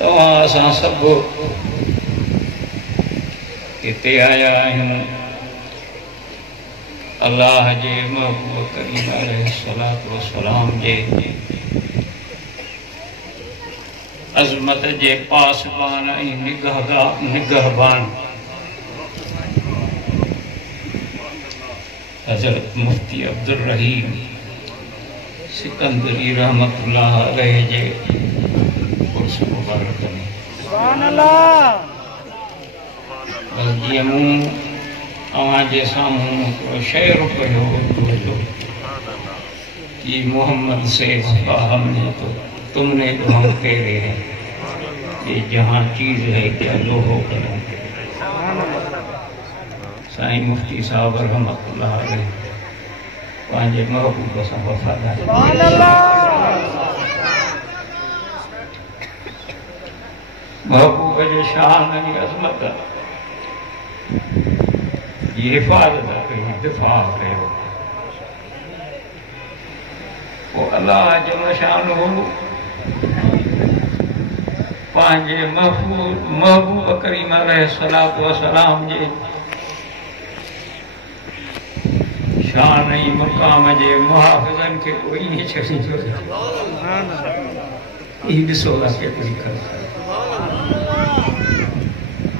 तव्हां असां सभु हिते आया आहियूं अल्लाह जे महबूब करीम अलैहिस्सलातु वस्सलाम जे अज़मत जे पासबान ऐं निगहबान हज़रत मुफ्ती अब्दुल रहीम सिकंदरी रहमतुल्लाह अलैह जे उर्स मुबारक में सुभान अल्लाह जीअं मूं अवां जे साम्हूं शेर कयो कि मोहम्मद से हमने तो तुमने जो हम तेरे हैं ये जहाँ चीज़ है क्या लोहो करो साईं मुफ्ती साहब रहमतुल्लाह अलैह पंहिंजे महबूब सां वफ़ादार महबूब जे शान जी अज़मत जी हिफ़ाज़त कई दिफ़ा कयो पोइ अल्लाह जो शान पंहिंजे महबूब करीम अलैहिस्सलातु वस्सलाम जे शान ऐं मक़ाम जे मुहाफ़िज़नि खे कोई न छॾींदो ही ॾिसो था केतिरी ख़र्च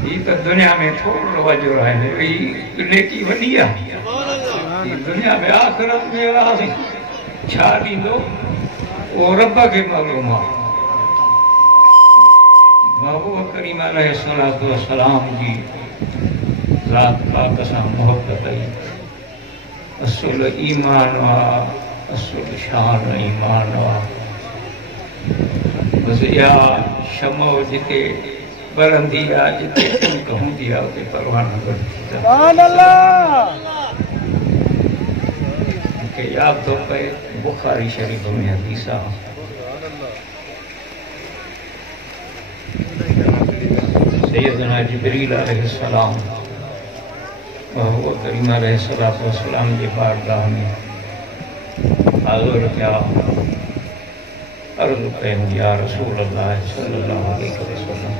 ही तो दुनिया में थोड़ो वजो है नेकी वॾी आहे दुनिया में आख़िरत में राज़ी छा ॾींदो उहो रब खे मालूम आहे महबूब करीम अलैहिस्सलातु वस्सलाम जी ज़ात पाक सां मोहब्बत ई असुल ईमान आहे असुल शान ईमान आहे बसि इहा शमो जिते बरंदी आहे जिते चमक हूंदी आहे उते परवाह न मूंखे यादि थो पए बुखारी शरीफ़ में हदीस आहे सैयदना जिब्रील अलैहिस्सलाम महबूब करीम अलैहिस्सलातु वस्सलाम जे बारगाह में हाज़िर थिया अर्ज़ कयूं या रसूल अल्लाह सल्लल्लाहु अलैहि वसल्लम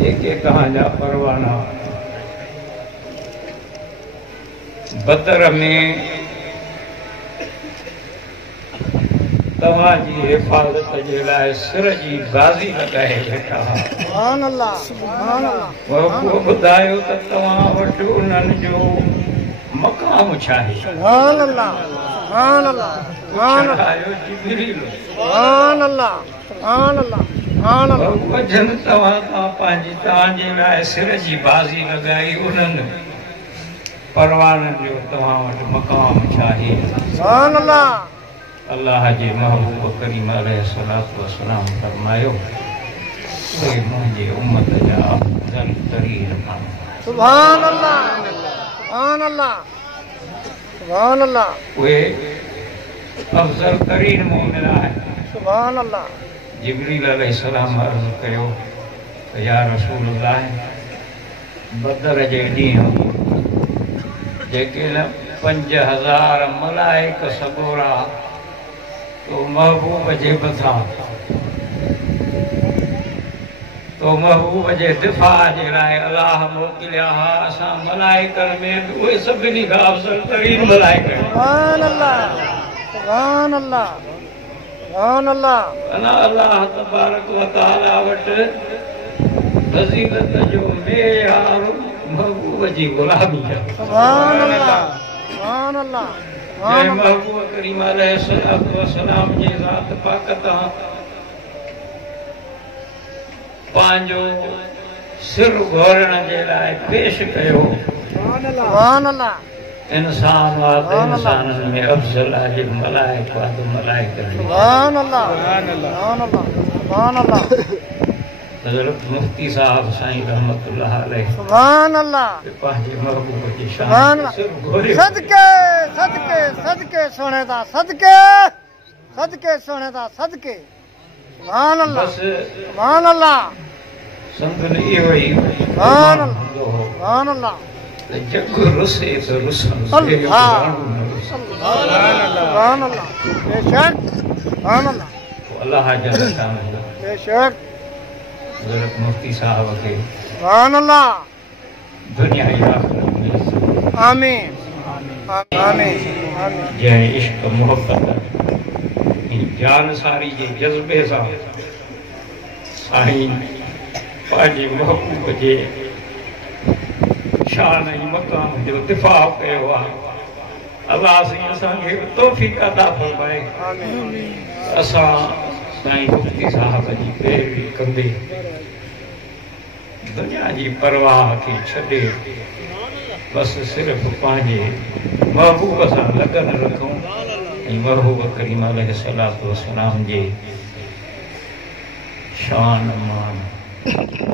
जेके तव्हांजा परवाना बदर में तव्हांजी हिफ़ाज़त जे लाइ सिर जी बाज़ी लॻाए वेठा सुभान अल्लाह सुभान अल्लाह पोइ ॿुधायो त तव्हां वटि उन्हनि जो मक़ाम छा आहे सुभान अल्लाह सुभान अल्लाह सुभान अल्लाह जिब्रील सुभान अल्लाह सुभान अल्लाह सुभान अल्लाह वजन तव्हांजे लाइ सिर जी बाज़ी लॻाई उन्हनि परवाननि जो तव्हां वटि मक़ाम छा आहे सुभान अल्लाह अल्लाह जे महबूब करीम अलैहिस्सलातु वस्सलाम फरमायो उहे मुंहिंजे उम्मत जा अफ़ज़ल तरीन माण्हू सुभान अल्लाह सुभान अल्लाह सुभान अल्लाह उहे अफ़ज़ल तरीन मोमिन आहिनि सुभान अल्लाह जिब्रील अलैहिस्सलाम अर्ज़ कयो त या रसूल अल्लाह बदर जे ॾींहुं जेके न 5000 मलाइक सगोरा तो महबूब जे बथा तो महबूब जे दिफ़ा जे लाइ अल्लाह मोकिलिया हा असां मलाइकनि में उहे सभिनी खां अफ़ज़ल तरीन मलाइक सुभान अल्लाह सुभान अल्लाह सुभान अल्लाह अल्लाह तबारक व तआला वटि फज़ीलत जो मेयार महबूब जी गुलामी आहे सुभान अल्लाह सुभान अल्लाह महबूब करीम अलैहिस्सलातु वस्सलाम जी ज़ात पाक तां पंहिंजो सिर घोरण जे लाइ पेश कयो सुभान अल्लाह इंसान वादे इंसाननि में अफ़ज़ल आहे मलाइक वादे मलाइक सुभान अल्लाह सुभान अल्लाह सुभान अल्लाह हज़रत मुफ्ती साहब साईं रहमतुल्लाह अलैह सुभान अल्लाह पंहिंजे महबूब जी शान सदके सदके सदके सोने दा सदके सदके सोने दा सदके सुभान अल्लाह सुभान अल्लाह संतन इहो ई सुभान अल्लाह सुभान अल्लाह जग रुसे तो रुसन सुभान अल्लाह सुभान अल्लाह बेशक सुभान अल्लाह अल्लाह जल शान बेशक हज़रत मुफ्ती साहब के सुभान अल्लाह दुनिया या आखिरत में इज़्ज़त आमीन आमीन आमीन जय इश्क मोहब्बत इन जान सारी जे जज्बे सा साईं पाजी महबूब जे शान ऐं मक़ाम जो दिफ़ा कयो आहे अल्लाह साईं असांखे तौफ़ीक़ अता फ़रमाए असां साईं मुफ्ती साहब जी पैरवी कंदे दुनिया जी परवाह खे छॾे बसि सिर्फ़ु पंहिंजे महबूब सां लगन रखूं ऐं महबूब करीम अलैहिस्सलातु वस्सलाम जे शान मान